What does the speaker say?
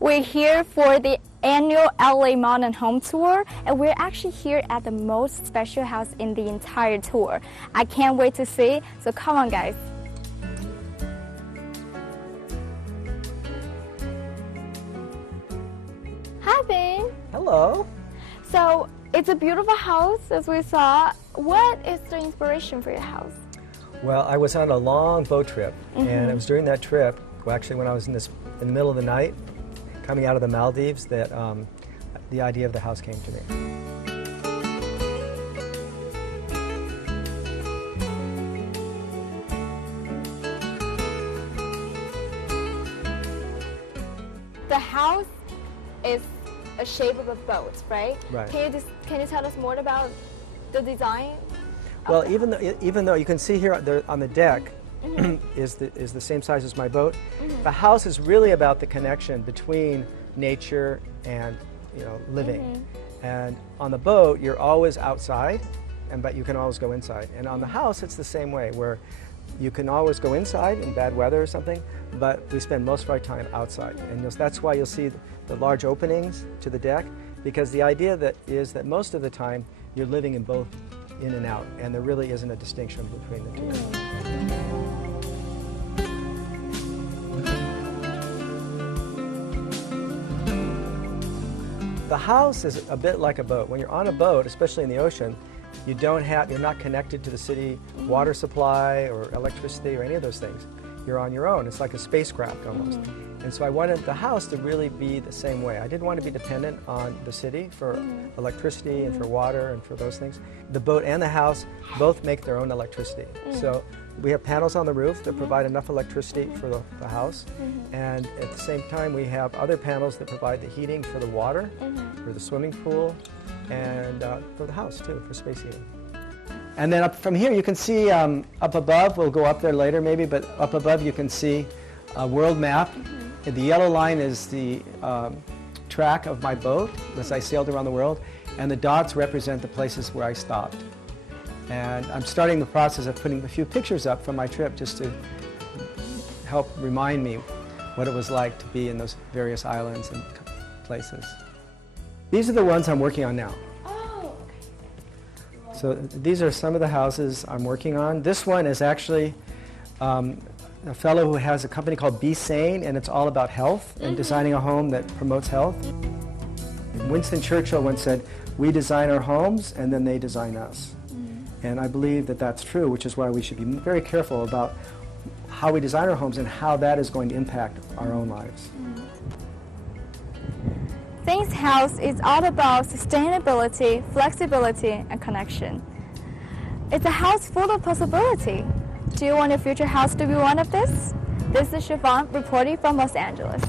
We're here for the annual LA Modern Home Tour, and we're actually here at the most special house in the entire tour. I can't wait to see, so come on guys. Hi Ben. Hello. So it's a beautiful house as we saw. What is the inspiration for your house? Well, I was on a long boat trip, and it was during that trip, well, actually when I was in the middle of the night, coming out of the Maldives, that the idea of the house came to me. The house is a shape of a boat, right? Right. Can you tell us more about the design? Well, even though you can see here on the deck is the same size as my boat, the house is really about the connection between nature and living. And on the boat, you're always outside, but you can always go inside. And on the house, it's the same way, where you can always go inside in bad weather or something, but we spend most of our time outside. And that's why you'll see the large openings to the deck, because the idea is that most of the time you're living in both in and out, and there really isn't a distinction between the two. The house is a bit like a boat. When you're on a boat, especially in the ocean, you're not connected to the city water supply or electricity or any of those things. You're on your own. It's like a spacecraft almost. And so I wanted the house to really be the same way. I didn't want to be dependent on the city for electricity and for water and for those things. The boat and the house both make their own electricity. So we have panels on the roof that provide enough electricity for the house. And at the same time, we have other panels that provide the heating for the water, for the swimming pool, and for the house too, for space heating. And then up from here, you can see up above, we'll go up there later maybe, but up above you can see a world map. The yellow line is the track of my boat as I sailed around the world, and the dots represent the places where I stopped. And I'm starting the process of putting a few pictures up from my trip just to help remind me what it was like to be in those various islands and places. These are the ones I'm working on now. Oh, okay. So these are some of the houses I'm working on. This one is actually a fellow who has a company called Be Sane, and it's all about health and designing a home that promotes health. Winston Churchill once said, "We design our homes and then they design us." And I believe that that's true, which is why we should be very careful about how we design our homes and how that is going to impact our own lives. This house is all about sustainability, flexibility, and connection. It's a house full of possibility. Do you want your future house to be one of this? This is Siobhan reporting from Los Angeles.